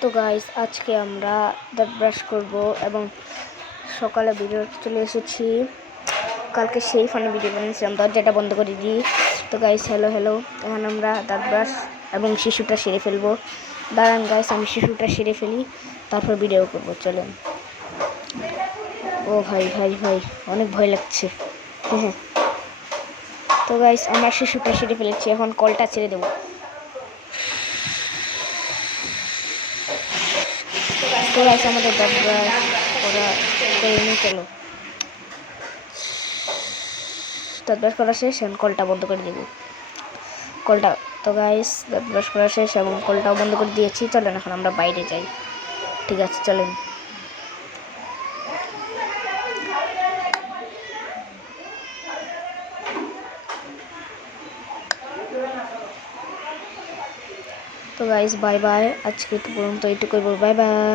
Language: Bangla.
তো গাইস আজকে আমরা দাঁত ব্রাশ করব এবং সকালে ভিডিও চলে এসেছি। কালকে সেই ফানি ভিডিও বানিয়েছিলাম, দরজাটা বন্ধ করে দিই। তো গাইস হ্যালো, এখন আমরা দাঁত ব্রাশ এবং শিশুটা সেরে ফেলবো। দাঁড়ান গাইস, আমি শিশুটা সেরে ফেলি, তারপর ভিডিও করব। চলেন। ও ভাই অনেক ভয় লাগছে। হ্যাঁ, তো গাইস আমরা শিশুটা সেরে ফেলেছি, এখন কলটা ছেড়ে দেবো। তো গাইস আমাদের দাঁত ব্রাশ করা করে নিয়ে চলো। দাঁত ব্রাশ করা শেষ, এখন কলটা বন্ধ করে দেবো। কলটা তো গাইস দাঁত ব্রাশ করা শেষ এবং কলটাও বন্ধ করে দিয়েছি। চলেন এখন আমরা বাইরে যাই। ঠিক আছে চলেন। তো গাইস বাই বাই, আজকে তো পর্যন্ত এইটুকুই বলবো। Bye bye.